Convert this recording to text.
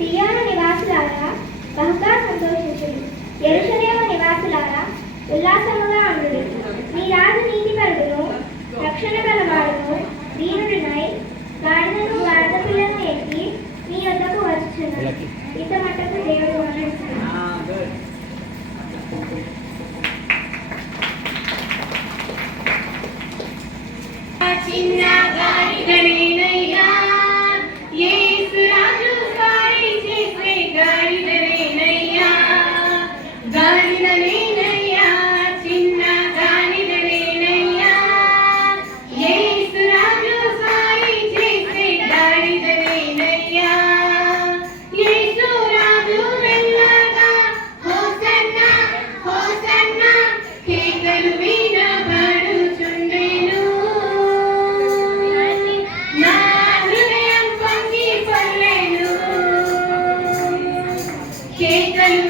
సియోను నివాసులారా బహుగా సంతోషించుడి, యెరూషలేము నివాసులారా ఉల్లాసముగా ఉండుడి. మీ రాజు నీతిపరుడును రక్షణ గలవాడును దీనుడునై గాడిదను గాడిద పిల్లను ఎక్కి మీ వద్దకు వచ్చుచున్నాడు. ఇంతమట్టుకు దేవుడు వర్ణిస్తున్నాడు. చిన్న గాడిదనేనయ్యా యేసు రాజు సారి చేసే గాడిదనేనయ్యా, గాడిదనేనయ్యా చిన్న గాడిదనేనయ్యా యేసు రాజు సారి చేసే గాడిదనేనయ్యా. యేసు రాజు వెళ్ళగా హోసన్నా హోసన్నా కేకలు వినబడుచుండెను. నా హృదయం పొంగి పొర్లెను, కేకలు